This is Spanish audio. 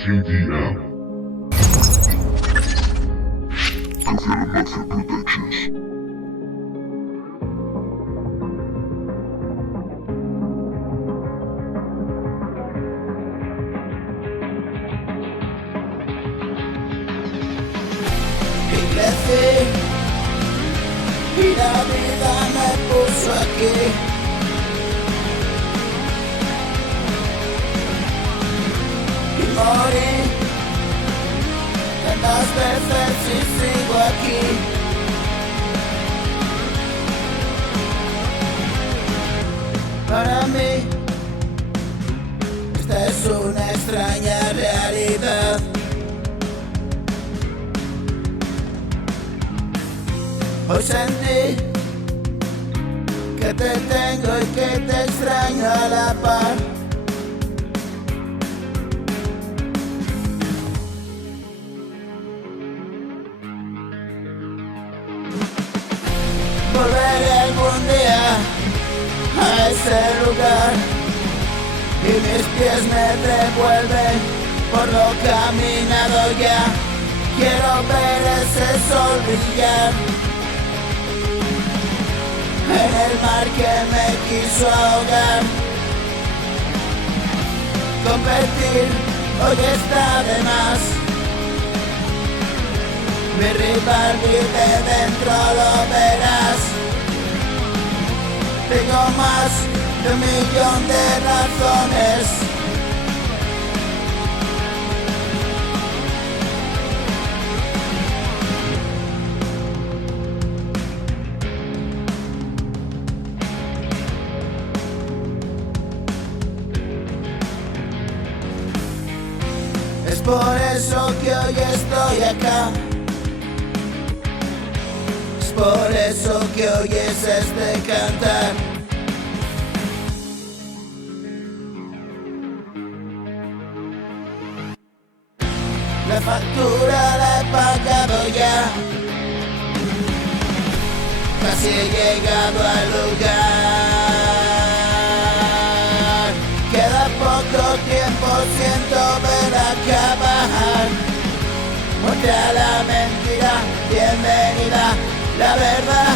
TDM. Confirm Mafia Productions. Y crecí, y la vida me puso aquí. Y morí tantas veces y sigo aquí. Para mí, esta es una extraña realidad. Hoy sentí que te tengo y que te extraño a la par. Volveré algún día a ese lugar y mis pies me devuelven por lo caminado ya. Quiero ver ese sol brillar en el mar que me quiso ahogar. Competir hoy está de más. Mi rival vive dentro, lo verás. Tengo más de 1.000.000 de razones. Es por eso que hoy estoy acá. Es por eso que oyes este cantar. La factura la he pagado ya. Casi he llegado al lugar. Queda poco tiempo, siento ver acabar. Muerte a la mentira, bienvenida la verdad.